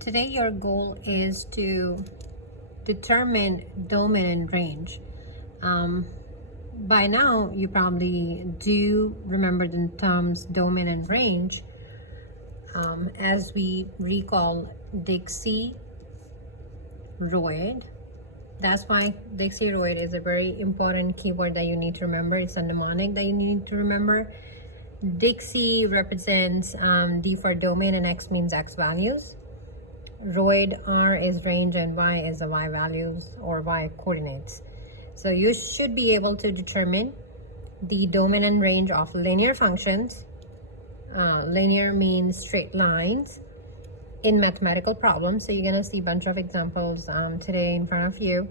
Today your goal is to determine domain and range. By now you probably do remember the terms domain and range. As we recall DIXIE, DROID. That's why DIXIE DROID is a very important keyword that you need to remember. It's a mnemonic that you need to remember. DIXIE represents D for domain and X means X values. DROID, R is range, and Y is the Y values or Y coordinates. So you should be able to determine the domain and range of linear functions. Linear means straight lines in mathematical problems. So you're going to see a bunch of examples today in front of you.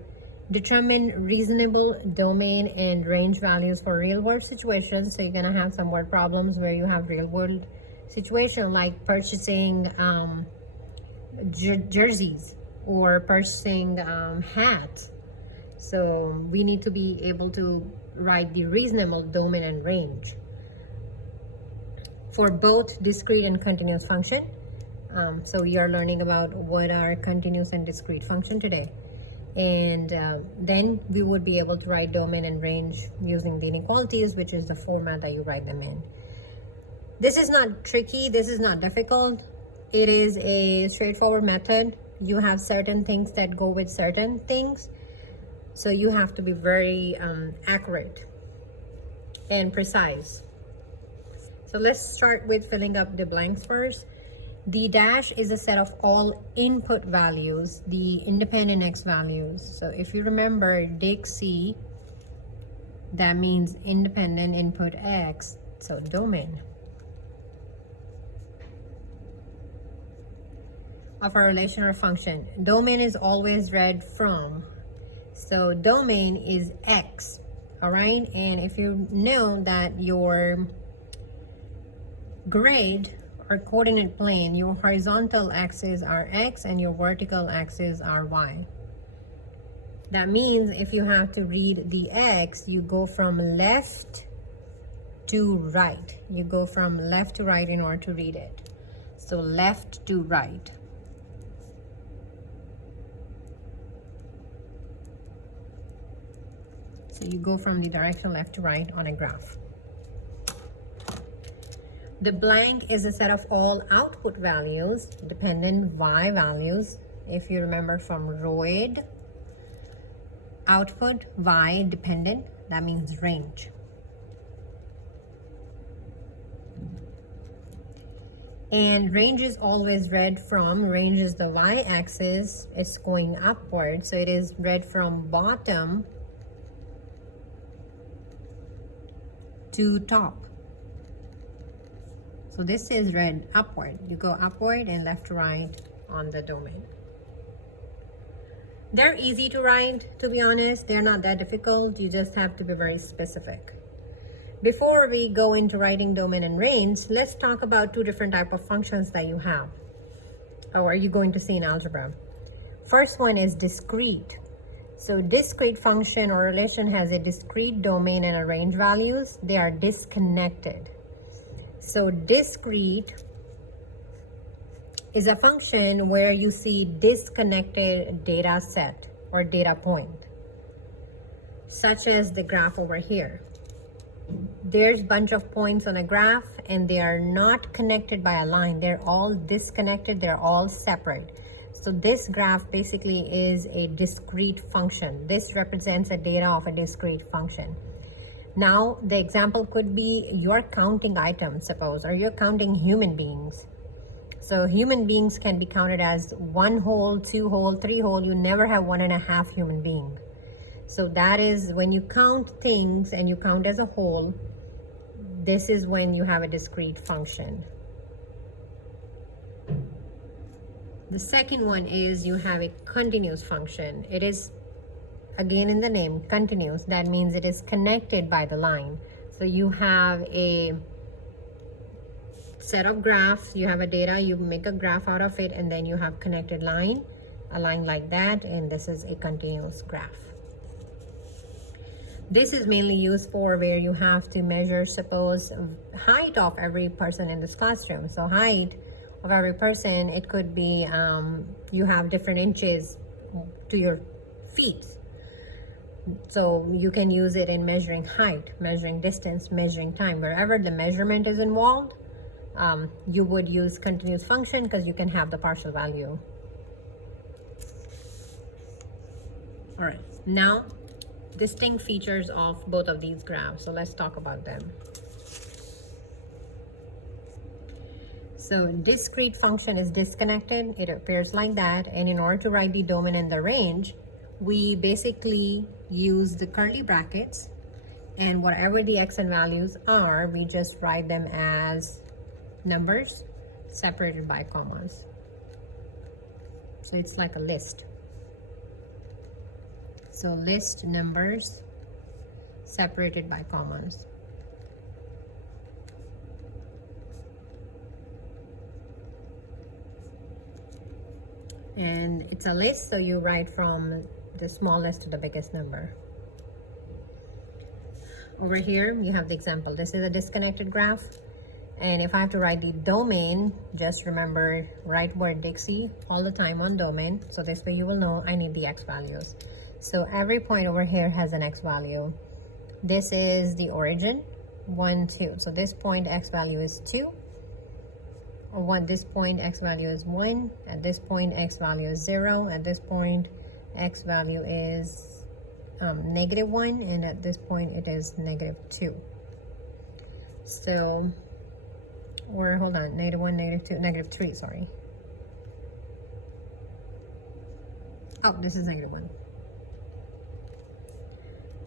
Determine reasonable domain and range values for real world situations. So you're going to have some word problems where you have real world situation like purchasing jerseys or purchasing hats. So we need to be able to write the reasonable domain and range for both discrete and continuous function. So we are learning about what are continuous and discrete function today. And then we would be able to write domain and range using the inequalities, which is the format that you write them in. This is not tricky. This is not difficult. It is a straightforward method. You have certain things that go with certain things. So you have to be very accurate and precise. So let's start with filling up the blanks first. The dash is a set of all input values, the independent X values. So if you remember DIXIE, that means independent input X, so domain of a relation or function. Domain is always read from. So domain is X, all right? And if you know that your grid or coordinate plane, your horizontal axes are X and your vertical axes are Y. That means if you have to read the X, you go from left to right. You go from left to right in order to read it. So left to right. So you go from the direction left to right on a graph. The blank is a set of all output values, dependent Y values. If you remember from DROID, output Y dependent, that means range. And range is always read from, range is the Y axis, it's going upward. So it is read from bottom to top. So this is read upward. You go upward and left to right on the domain. They're easy to write, to be honest. They're not that difficult. You just have to be very specific. Before we go into writing domain and range, let's talk about two different types of functions that you have, or are you going to see in algebra. First one is discrete. So discrete function or relation has a discrete domain and a range values. They are disconnected. So discrete is a function where you see disconnected data set or data point, such as the graph over here. There's a bunch of points on a graph and they are not connected by a line. They're all disconnected. They're all separate. So this graph basically is a discrete function. This represents a data of a discrete function. Now, the example could be you're counting items, suppose, or you're counting human beings. So human beings can be counted as 1 whole, 2 whole, 3 whole. You never have 1.5 human being. So that is when you count things and you count as a whole, this is when you have a discrete function. The second one is you have a continuous function. It is, again in the name, continuous. That means it is connected by the line. So you have a set of graphs, you have a data, you make a graph out of it, and then you have connected line, a line like that, and this is a continuous graph. This is mainly used for where you have to measure, suppose, height of every person in this classroom. So height of every person. It could be you have different inches to your feet, so you can use it in measuring height, measuring distance, measuring time. Wherever the measurement is involved, you would use continuous function because you can have the partial value. All right, now distinct features of both of these graphs, so let's talk about them. So discrete function is disconnected, it appears like that, and in order to write the domain and the range, we basically use the curly brackets, and whatever the x and values are, we just write them as numbers separated by commas. So it's like a list. So list numbers separated by commas. And it's a list, so you write from the smallest to the biggest number. Over here, you have the example. This is a disconnected graph. And if I have to write the domain, just remember, write word DIXIE all the time on domain. So this way you will know I need the x values. So every point over here has an x value. This is the origin, 1, 2. So this point x value is 2. Or this point x value is 1. At this point x value is 0. At this point x value is -1, and at this point it is -2. So, or hold on, -1, -2, -3, sorry. Oh, this is -1.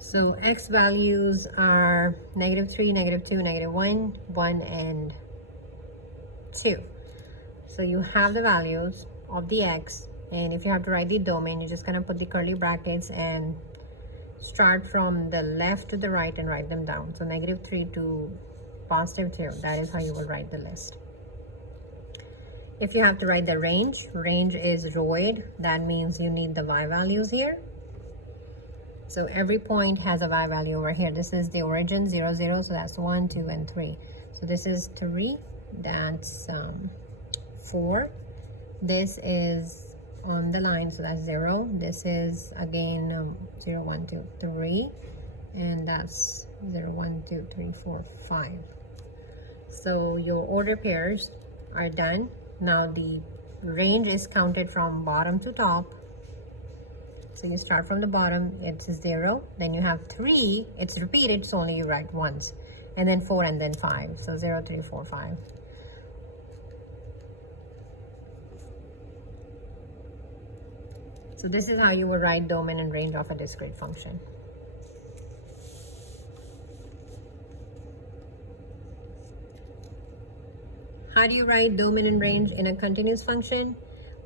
So x values are -3, -2, -1, 1, and 2. So you have the values of the x, and if you have to write the domain, you're just gonna put the curly brackets and start from the left to the right and write them down. So -3 to +2, that is how you will write the list. If you have to write the range, range is DROID. That means you need the y values here. So every point has a y value over here. This is the origin, 0, 0, so that's 1, 2, and 3. So this is 3, that's 4. This is on the line, so that's 0. This is again 0, 1, 2, 3, and that's 0, 1, 2, 3, 4, 5. So your order pairs are done. Now the range is counted from bottom to top. So you start from the bottom, it's 0, then you have 3, it's repeated, so only you write once, and then 4, and then 5. So 0, 3, 4, 5. So this is how you will write domain and range of a discrete function. How do you write domain and range in a continuous function?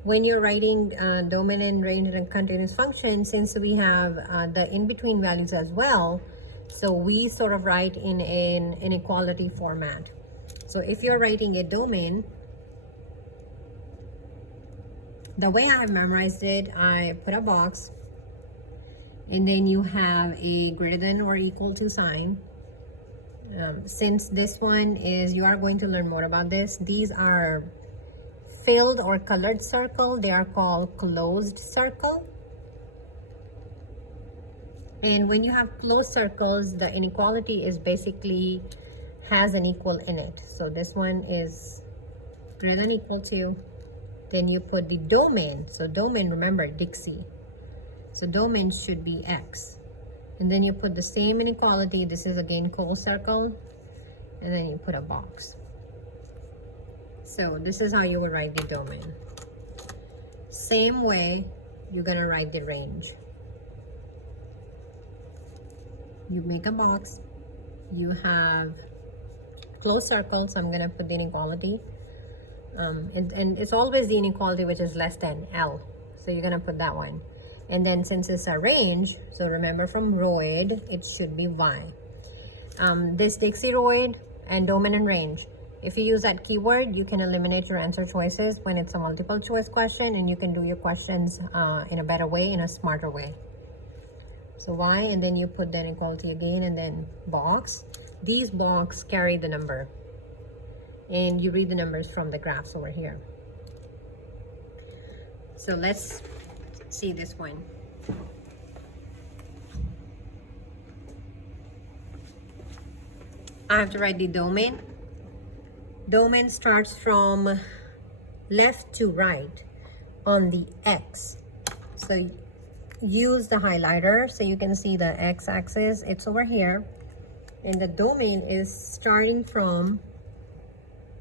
When you're writing domain and range in a continuous function, since we have the in-between values as well, so we sort of write in an inequality format. So if you're writing a domain, the way I have memorized it, I put a box, and then you have a greater than or equal to sign. Since this one is, you are going to learn more about this, these are filled or colored circle, they are called closed circle. And when you have closed circles, the inequality is basically has an equal in it. So this one is greater than or equal to, then you put the domain. So domain, remember, DIXIE. So domain should be x. And then you put the same inequality, this is again closed circle, and then you put a box. So this is how you will write the domain. Same way, you're gonna write the range. You make a box, you have closed circle, so I'm gonna put the inequality. And it's always the inequality which is less than L. So you're gonna put that one. And then since it's a range, so remember from DROID, it should be Y. This DIXIE DROID and domain and range. If you use that keyword, you can eliminate your answer choices when it's a multiple choice question, and you can do your questions in a better way, in a smarter way. So Y, and then you put the inequality again, and then box. These box carry the number. and you read the numbers from the graphs over here. So let's see this one. I have to write the domain. Domain starts from left to right on the X. So use the highlighter so you can see the X-axis. It's over here. And the domain is starting from,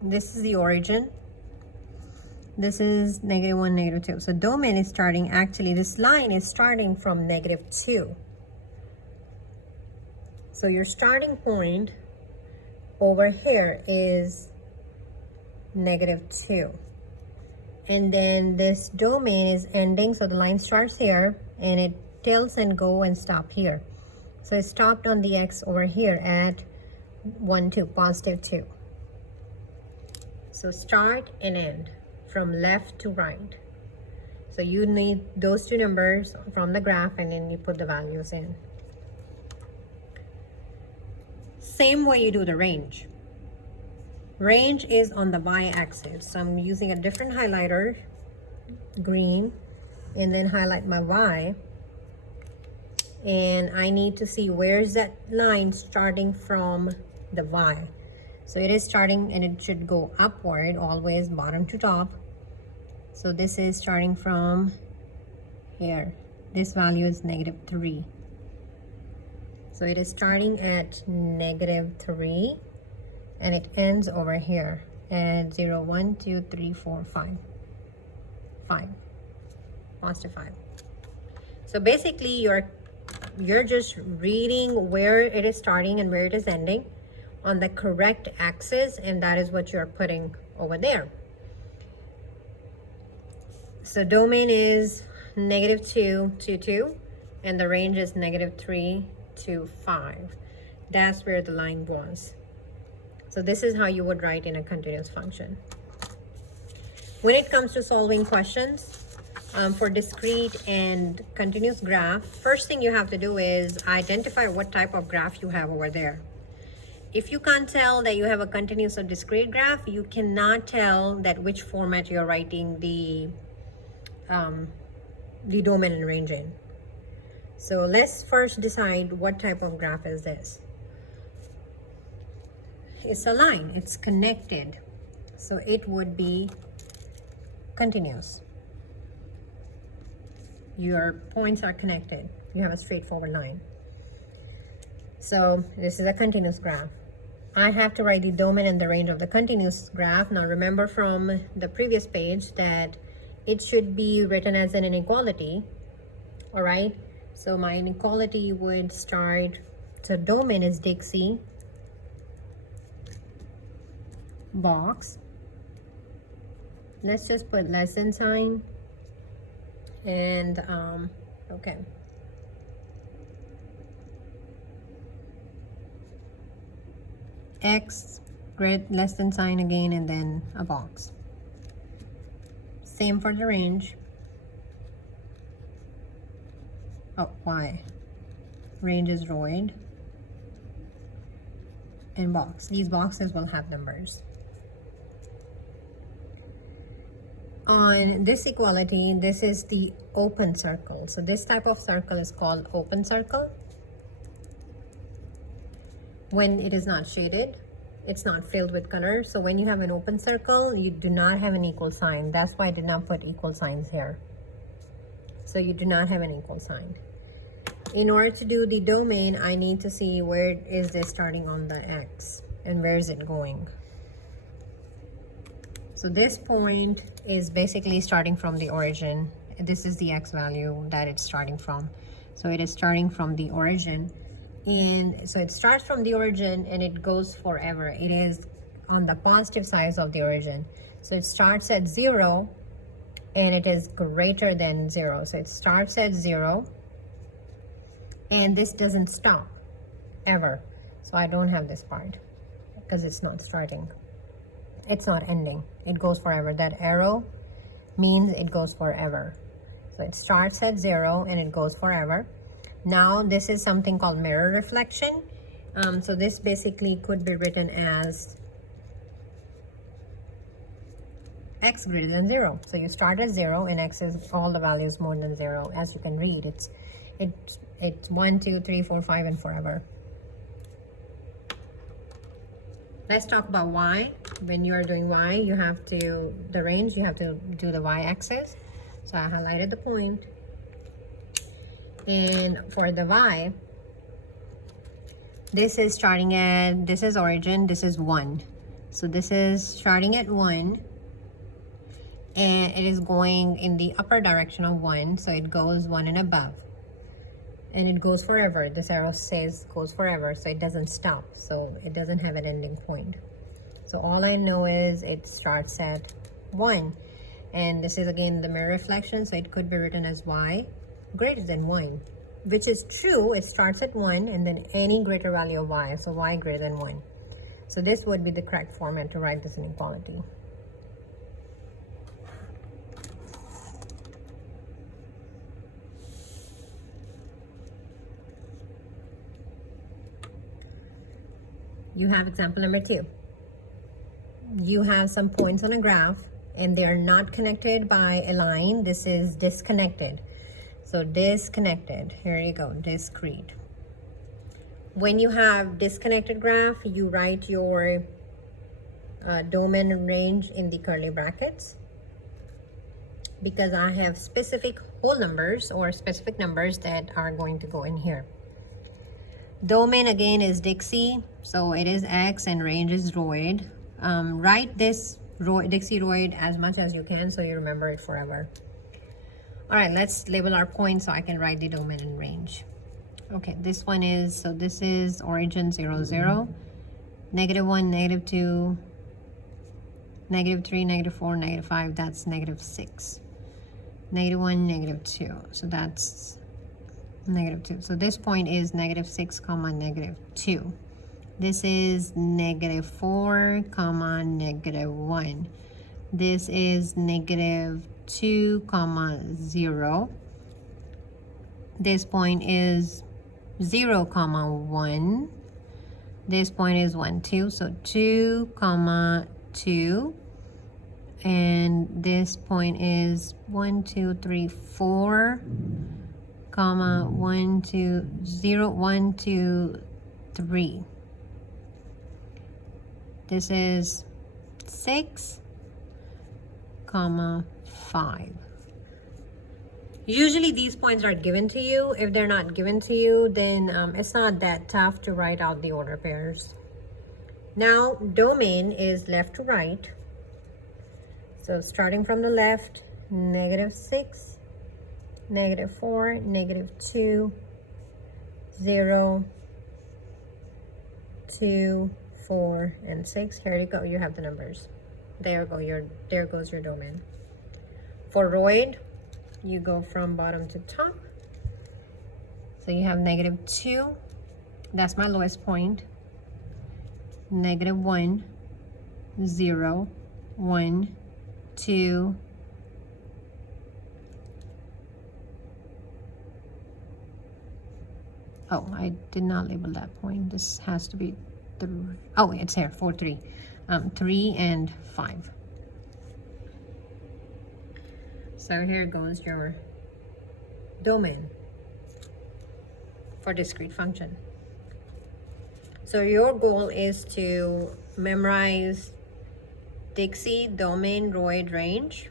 this is the origin. This is -1, -2. So domain is starting, actually this line is starting from -2. So your starting point over here is -2. And then this domain is ending, so the line starts here and it tilts and go and stop here. So it stopped on the X over here at 1, 2, +2. So start and end from left to right. So you need those two numbers from the graph and then you put the values in. Same way you do the range. Range is on the y-axis. So I'm using a different highlighter, green, and then highlight my y. And I need to see where's that line starting from the y. So it is starting and it should go upward, always bottom to top. So this is starting from here. This value is -3. So it is starting at -3 and it ends over here at 0, 1, 2, 3, 4, 5. 5. +5. So basically you're just reading where it is starting and where it is ending on the correct axis, and that is what you're putting over there. So domain is -2 to 2 and the range is -3 to 5. That's where the line was. So this is how you would write in a continuous function. When it comes to solving questions for discrete and continuous graph, first thing you have to do is identify what type of graph you have over there. If you can't tell that you have a continuous or discrete graph, you cannot tell that which format you're writing the domain and range in. So let's first decide what type of graph is this. It's a line, it's connected. So it would be continuous. Your points are connected. You have a straightforward line. So this is a continuous graph. I have to write the domain and the range of the continuous graph. Now remember from the previous page that it should be written as an inequality. All right, so my inequality would start, so domain is DIXIE box. Let's just put less than sign and okay. X, grid, less than sign again, and then a box. Same for the range. Oh, Y. Range is DROID. And box. These boxes will have numbers. On this equality, this is the open circle. So this type of circle is called open circle. When it is not shaded, it's not filled with color. So when you have an open circle, you do not have an equal sign. That's why I did not put equal signs here. So you do not have an equal sign. In order to do the domain, I need to see where is this starting on the X and where is it going. So this point is basically starting from the origin. This is the X value that it's starting from. So it is starting from the origin. And so it starts from the origin and it goes forever. It is on the positive side of the origin. So it starts at 0 and it is greater than 0. So it starts at 0 and this doesn't stop ever. So I don't have this part because it's not starting. It's not ending. It goes forever. That arrow means it goes forever. So it starts at 0 and it goes forever. Now this is something called mirror reflection. So this basically could be written as x greater than 0. So you start at 0 and x is all the values more than 0. As you can read, it's 1, 2, 3, 4, 5 and forever. Let's talk about y. When you are doing y, you have to, the range, you have to do the y-axis. So I highlighted the point. And for the y, this is starting at, this is origin, this is 1. So this is starting at 1. And it is going in the upper direction of 1. So it goes 1 and above. And it goes forever. This arrow says goes forever, so it doesn't stop. So it doesn't have an ending point. So all I know is it starts at 1. And this is again the mirror reflection, so it could be written as y greater than 1. Which is true, it starts at 1 and then any greater value of y. So y greater than 1. So this would be the correct format to write this inequality. You have example number 2. You have some points on a graph and they are not connected by a line. This is disconnected. So disconnected, here you go, discrete. When you have disconnected graph, you write your domain and range in the curly brackets. Because I have specific whole numbers or specific numbers that are going to go in here. Domain again is DIXIE, so it is X and range is DROID. Write this DIXIE DROID as much as you can so you remember it forever. All right, let's label our points so I can write the domain and range. Okay, this one is, so this is origin 0, 0, -1, -2, -3, -4, -5, that's -6. -1, -2, so that's -2. So this point is -6, -2. This is -4, -1. This is -2, 0. This point is 0, 1. This point is 1, 2. So 2, 2. And this point is 1, 2, 3, 4. 1, 2, 0, 1, 2, 3. This is 6, 5. Usually these points are given to you. If they're not given to you, then it's not that tough to write out the order pairs. Now, domain is left to right. So starting from the left, -6, -4, -2, 0, 2, 4, and 6. Here you go. You have the numbers. There goes your domain. For DROID, you go from bottom to top. So you have -2. That's my lowest point. -1, 0, 1, 2. Oh, I did not label that point. This has to be 3. Oh, it's here, 4, 3. 3 and 5. So here goes your domain for discrete function. So your goal is to memorize DIXIE, domain, DROID, range,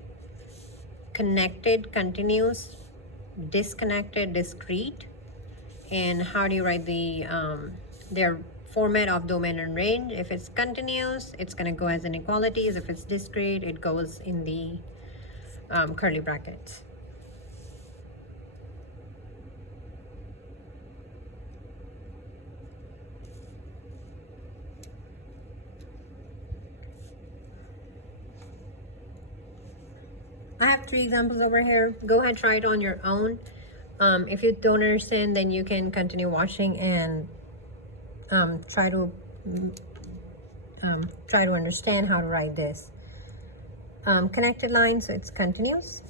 connected, continuous, disconnected, discrete, and how do you write the their format of domain and range. If it's continuous, it's going to go as inequalities. If it's discrete, it goes in the curly brackets. I have 3 examples over here. Go ahead, try it on your own. If you don't understand, then you can continue watching and try to understand how to write this. Connected line, so it's continuous.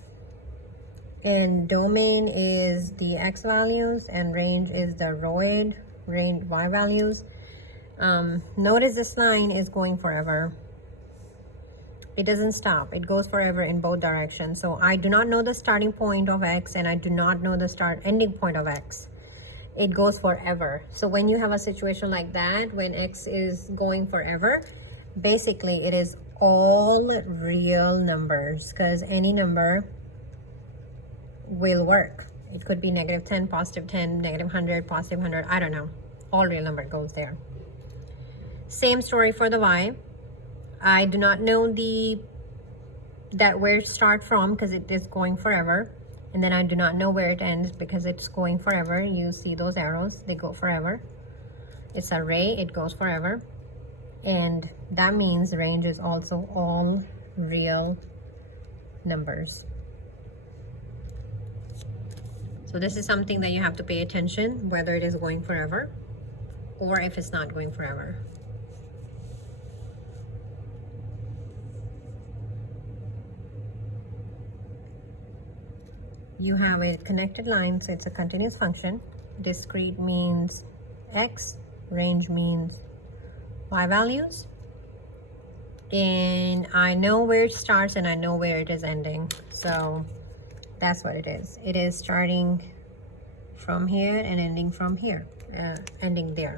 And domain is the x values, and range is the DROID, range y values. Notice this line is going forever. It doesn't stop. It goes forever in both directions. So I do not know the starting point of x, and I do not know the ending point of x. It goes forever. So when you have a situation like that, when x is going forever, basically it is all real numbers, because any number will work. It could be -10, +10, -100, +100, I don't know. All real number goes there. Same story for the y. I do not know where it start from, because it is going forever, and then I do not know where it ends because it's going forever. You see those arrows, they go forever. It's an array, it goes forever, and that means range is also all real numbers. So this is something that you have to pay attention, whether it is going forever or if it's not going forever. You have a connected line, so it's a continuous function. Discrete means x, range means y values. And I know where it starts and I know where it is ending. So that's what it is. It is starting from here and ending from here, ending there.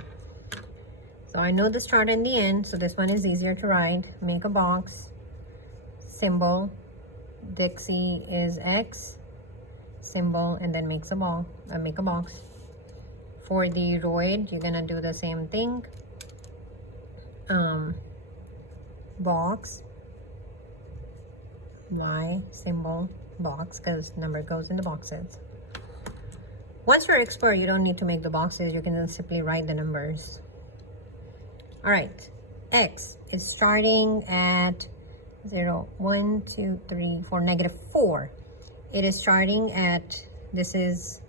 So I know the start and the end, so this one is easier to write. Make a box, symbol, DIXIE is x, symbol, and then make a box. For the DROID, you're gonna do the same thing. Box, y, symbol, box, because number goes in the boxes. Once you're expert, you don't need to make the boxes. You can then simply write the numbers. All right, x is starting at 0, 1, 2, 3, 4, -4. It is starting at, this is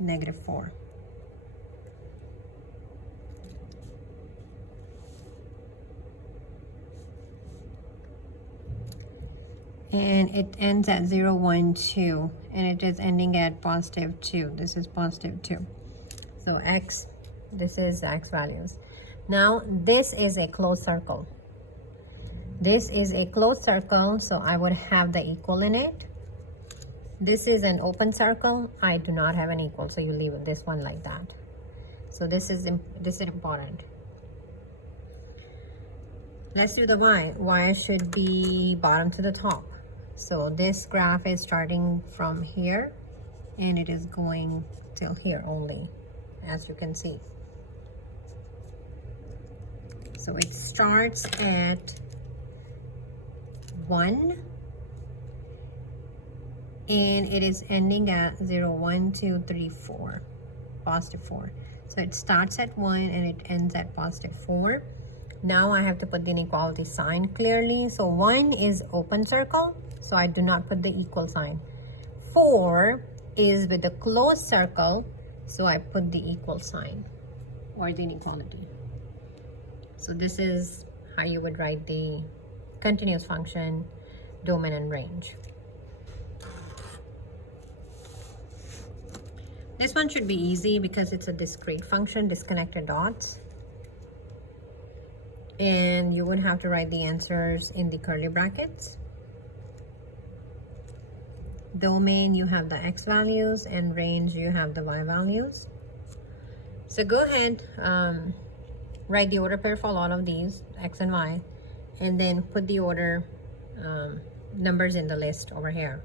-4. And it ends at 0, 1, 2, and it is ending at +2. This is +2. So x, this is x values. Now this is a closed circle. This is a closed circle, so I would have the equal in it. This is an open circle. I do not have an equal, so you leave this one like that. So this is important. Let's do the y. Y should be bottom to the top. So this graph is starting from here and it is going till here only, as you can see. So it starts at 1 and it is ending at 0, 1, 2, 3, 4, +4. So it starts at 1 and it ends at +4. Now I have to put the inequality sign clearly. So 1 is open circle, so I do not put the equal sign. 4 is with a closed circle, so I put the equal sign or the inequality. So this is how you would write the continuous function, domain and range. This one should be easy because it's a discrete function, disconnected dots. And you would have to write the answers in the curly brackets. Domain, you have the x values, and range, you have the y values. So go ahead, write the order pair for all of these, x and y, and then put the order numbers in the list over here.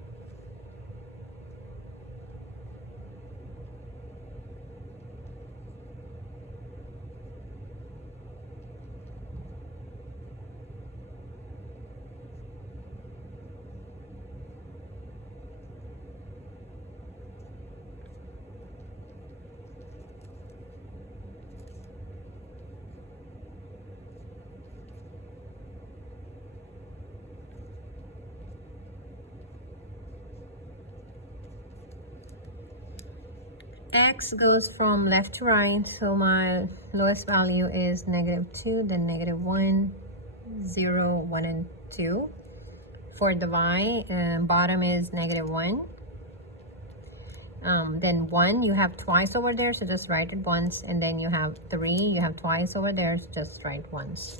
X goes from left to right, so my lowest value is -2, then -1, 0, 1, and 2. For the y, bottom is -1. Then 1 you have twice over there, so just write it once, and then you have 3 you have twice over there, so just write once.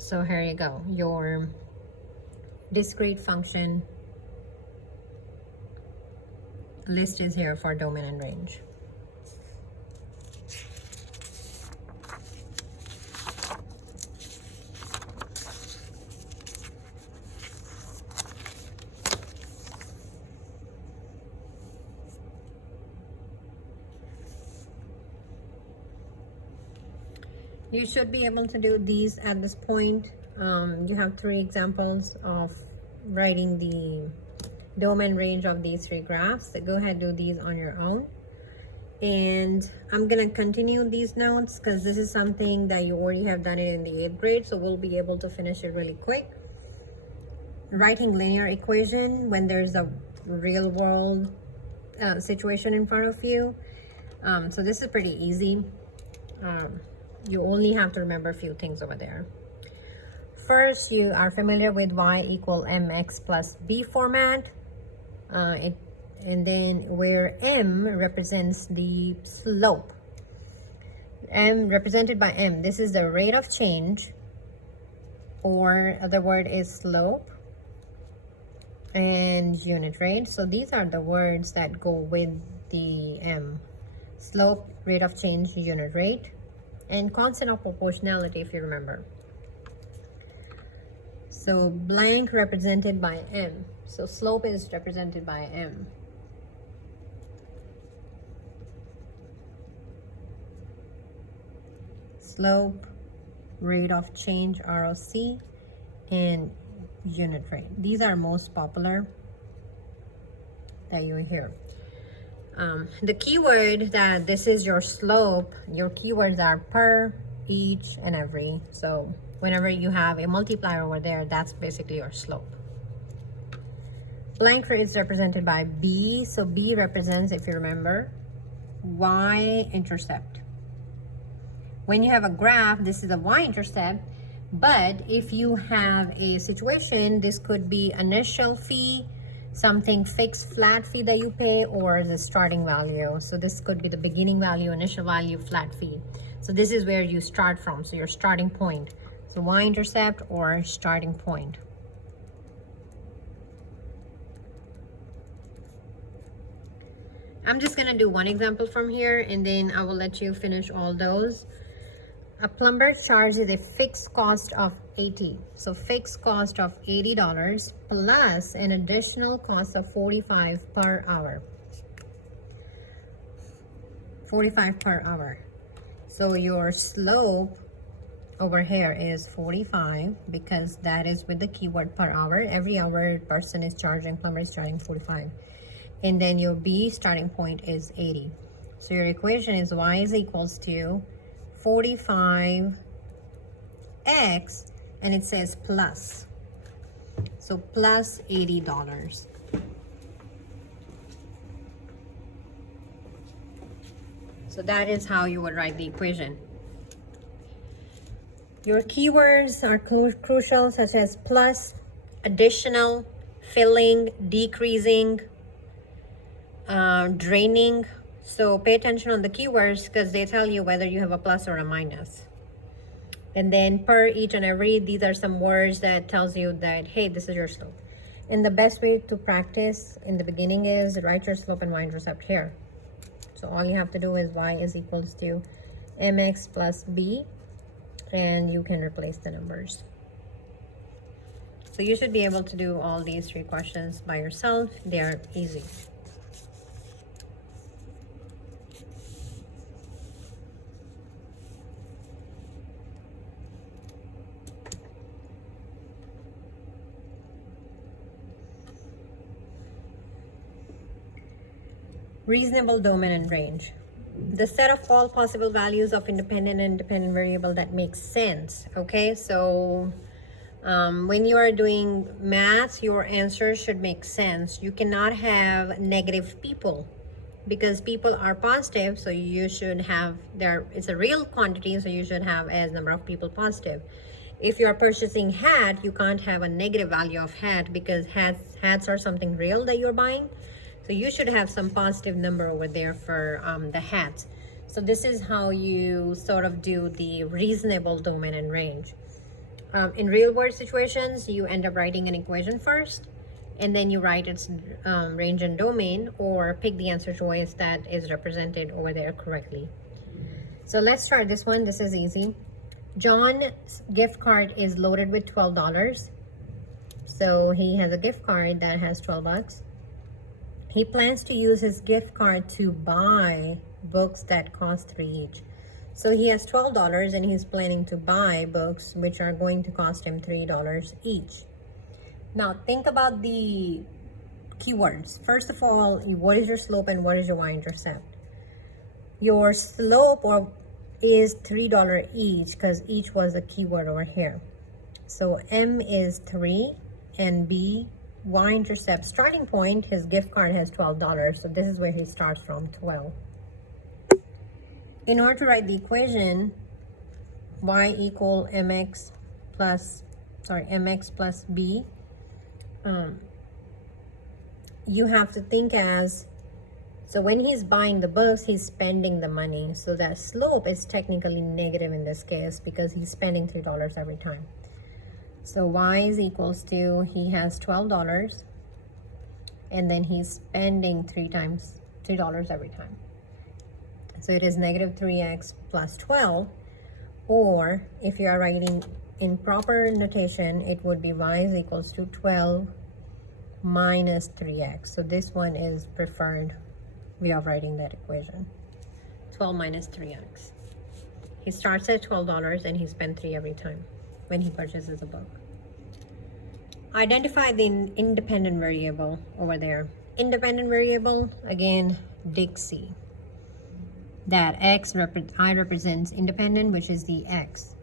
So here you go, your discrete function list is here for domain and range. You should be able to do these at this point. You have 3 examples of writing the domain range of these 3 graphs. So go ahead and do these on your own. And I'm gonna continue these notes because this is something that you already have done it in the 8th grade, so we'll be able to finish it really quick. Writing linear equation when there's a real world situation in front of you. So this is pretty easy. You only have to remember a few things over there. First, you are familiar with y equal mx plus b format. And then where m represents the slope. M represented by m, this is the rate of change, or other word is slope, and unit rate. So these are the words that go with the m. Slope, rate of change, unit rate, and constant of proportionality, if you remember. So blank represented by m. So slope is represented by m. Slope, rate of change, ROC, and unit rate. These are most popular that you hear. The keyword that this is your slope, your keywords are per, each, and every. So whenever you have a multiplier over there, that's basically your slope. Blank is represented by B. So B represents, if you remember, y-intercept. When you have a graph, this is a y-intercept. But if you have a situation, this could be initial fee, something fixed flat fee that you pay, or the starting value. So this could be the beginning value, initial value, flat fee. So this is where you start from. So your starting point. So y-intercept or starting point. I'm just gonna do one example from here and then I will let you finish all those. A plumber charges a fixed cost of $80. So fixed cost of $80 plus an additional cost of $45 per hour. $45 per hour. So your slope over here is 45 because that is with the keyword per hour. Every hour person is charging, plumber is charging 45. And then your B starting point is 80. So your equation is y is equals to 45x, and it says plus. So plus $80. So that is how you would write the equation. Your keywords are crucial, such as plus, additional, filling, decreasing, draining. So pay attention on the keywords because they tell you whether you have a plus or a minus. And then per, each, and every, these are some words that tells you that, hey, this is your slope. And the best way to practice in the beginning is write your slope and y-intercept here. So all you have to do is y is equals to mx plus b, and you can replace the numbers. So you should be able to do all these 3 questions by yourself. They are easy. Reasonable domain and range. The set of all possible values of independent and dependent variable that makes sense. Okay, so when you are doing math, your answer should make sense. You cannot have negative people because people are positive, so you should have it's a real quantity, so you should have as number of people positive. If you are purchasing hat, you can't have a negative value of hat because hats are something real that you're buying. So you should have some positive number over there for the hats. So this is how you sort of do the reasonable domain and range. in real world situations, you end up writing an equation first, and then you write its range and domain, or pick the answer choice that is represented over there correctly. So let's try this one. This is easy. John's gift card is loaded with $12. So he has a gift card that has 12 bucks. He plans to use his gift card to buy books that cost $3 each. So he has $12 and he's planning to buy books which are going to cost him $3 each. Now think about the keywords. First of all, what is your slope and what is your y-intercept? Your slope is $3 each because each was a keyword over here. So M is 3 and B, y-intercept starting point, his gift card has $12. So this is where he starts from, 12. In order to write the equation, y equal mx plus b, you have to think as, so when he's buying the books, he's spending the money. So that slope is technically negative in this case because he's spending $3 every time. So y is equals to, he has $12 and then he's spending $3 every time. So it is negative 3x plus 12, or if you are writing in proper notation, it would be y is equals to 12 minus 3x. So this one is preferred way of writing that equation. 12 minus 3x. He starts at $12 and he spends 3 every time when he purchases a book. Identify the independent variable over there. Independent variable, again, DIXIE. That I represents independent, which is the x.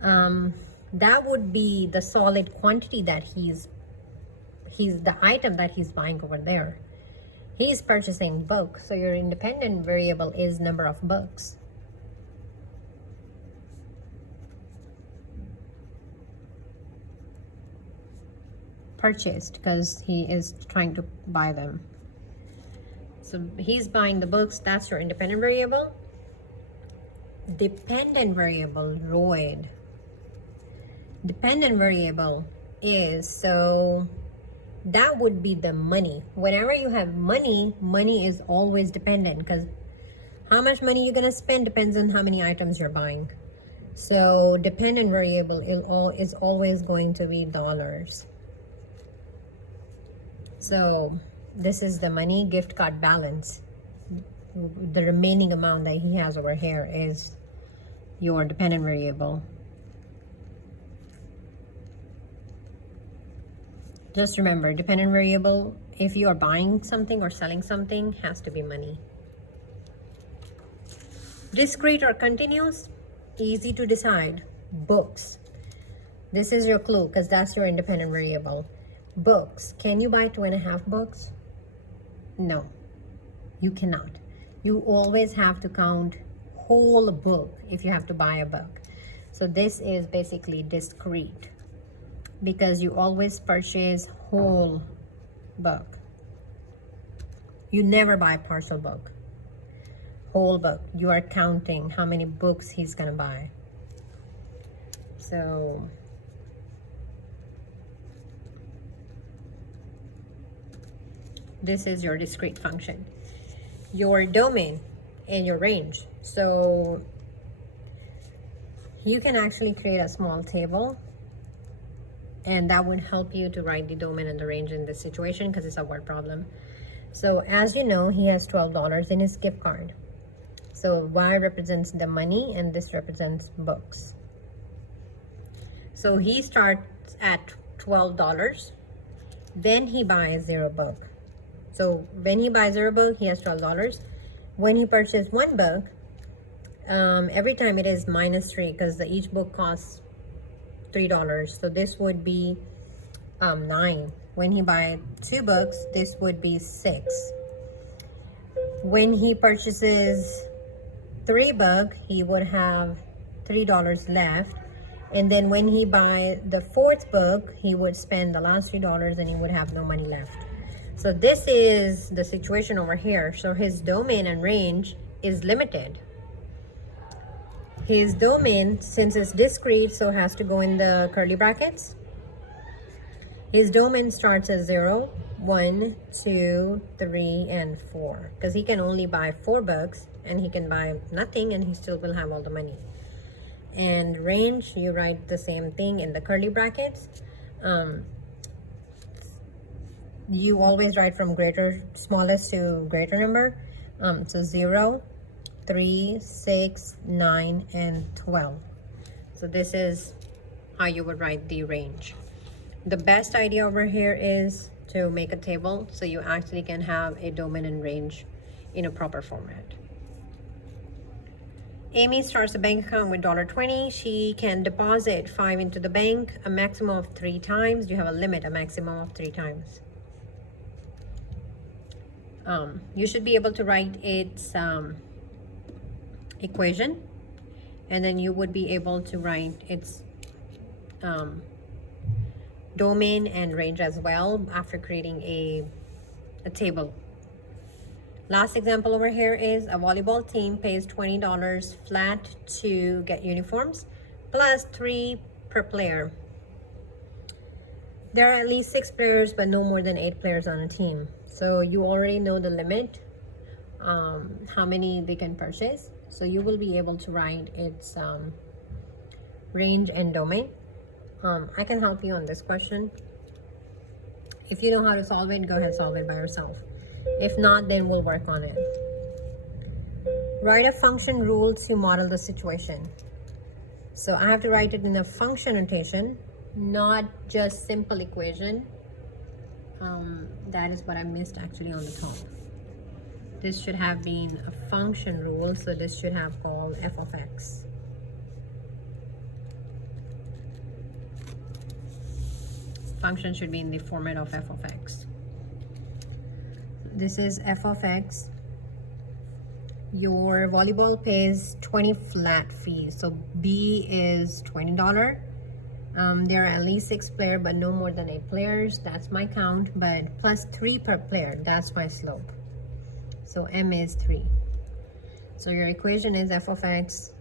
That would be the solid quantity that he's the item that he's buying over there. He's purchasing books, so your independent variable is number of books. Purchased, because he is trying to buy them. So he's buying the books, that's your independent variable. Dependent variable, DROID. Dependent variable is, so that would be the money. Whenever you have money, money is always dependent because how much money you're gonna spend depends on how many items you're buying. So dependent variable is always going to be dollars. So this is the money, gift card balance. The remaining amount that he has over here is your dependent variable. Just remember, dependent variable, if you are buying something or selling something, has to be money. Discrete or continuous, easy to decide. Books. This is your clue because that's your independent variable. Books. Can you buy 2.5 books? No, you cannot. You always have to count whole book if you have to buy a book. So this is basically discrete because you always purchase whole book. You never buy partial book. Whole book. You are counting how many books he's gonna buy. So this is your discrete function. Your domain and your range. So you can actually create a small table and that would help you to write the domain and the range in this situation because it's a word problem. So as you know, he has $12 in his gift card. So Y represents the money and this represents books. So he starts at $12, then he buys 0 book. So when he buys 0 book, he has $12. When he purchases 1 book, every time it is -3 because each book costs $3. So this would be 9. When he buys 2 books, this would be 6. When he purchases 3 books, he would have $3 left. And then when he buys the 4th book, he would spend the last $3 and he would have no money left. So this is the situation over here. So his domain and range is limited. His domain, since it's discrete, so has to go in the curly brackets. His domain starts at 0, 1, 2, 3, and 4. Because he can only buy 4 books, and he can buy nothing, and he still will have all the money. And range, you write the same thing in the curly brackets. You always write from smallest to greater number. So 0, 3, 6, 9, and 12. So this is how you would write the range. The best idea over here is to make a table so you actually can have a domain and range in a proper format. Amy starts a bank account with $20. She can deposit 5 into the bank, a maximum of 3 times. You have a limit, a maximum of 3 times. You should be able to write its equation, and then you would be able to write its domain and range as well after creating a table. Last example over here is a volleyball team pays $20 flat to get uniforms plus 3 per player. There are at least 6 players but no more than 8 players on a team. So you already know the limit, how many they can purchase. So you will be able to write its range and domain. I can help you on this question. If you know how to solve it, go ahead, solve it by yourself. If not, then we'll work on it. Write a function rule to model the situation. So I have to write it in a function notation, not just simple equation. That is what I missed actually on the top. This should have been a function rule, so this should have called f of x. Function should be in the format of f of x. This is f of x. Your volleyball pays 20 flat fees. So B is $20. There are at least 6 players, but no more than 8 players. That's my count, but plus 3 per player. That's my slope. So M is 3. So your equation is f of x,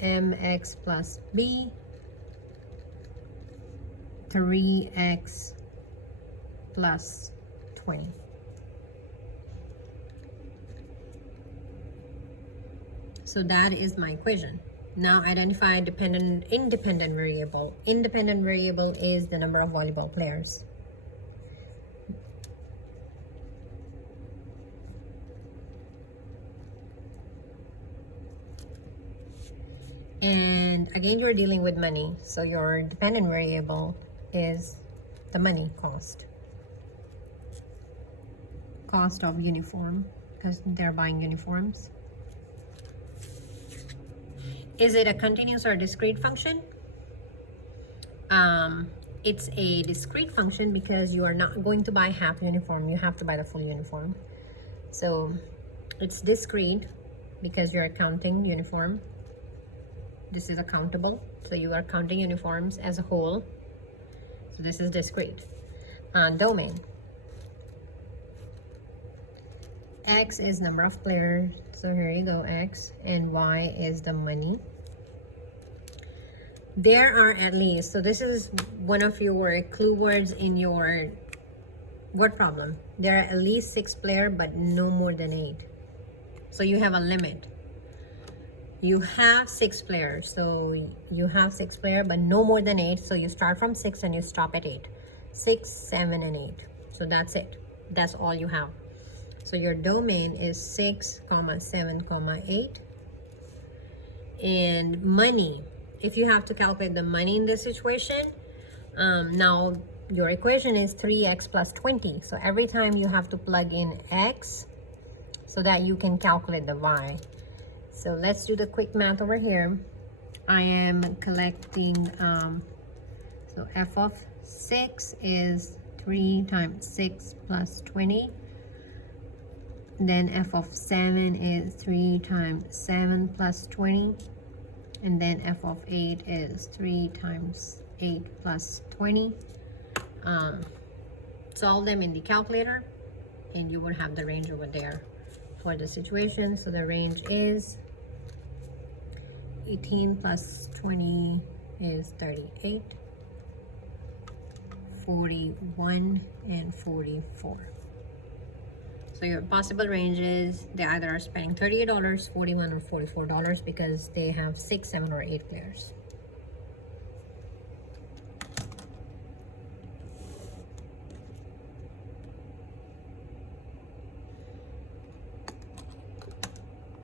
mx plus b, 3x plus 20. So that is my equation. Now identify independent variable. Independent variable is the number of volleyball players. And again, you're dealing with money. So your dependent variable is the money cost. Cost of uniform, because they're buying uniforms. Is it a continuous or discrete function? It's a discrete function because you are not going to buy half uniform. You have to buy the full uniform. So it's discrete because you're counting uniform. This is a countable. So you are counting uniforms as a whole. So this is discrete. Domain. X is number of players. So here you go, X. And Y is the money. There are at least, so this is one of your clue words in your word problem. There are at least 6 players, but no more than 8. So you have a limit. You have 6 players. So you have 6 players, but no more than 8. So you start from 6 and you stop at 8. 6, 7, and 8. So that's it. That's all you have. So your domain is 6, 7, 8. And money. If you have to calculate the money in this situation, now your equation is 3x plus 20. So every time you have to plug in x so that you can calculate the y. So let's do the quick math over here. I am collecting, so f of 6 is 3 times 6 plus 20. Then f of 7 is 3 times 7 plus 20. And then f of 8 is 3 times 8 plus 20. Solve them in the calculator, and you would have the range over there for the situation. So the range is 18 plus 20 is 38, 41, and 44. So your possible ranges, they either are spending $38, $41, or $44 because they have 6, 7, or 8 players.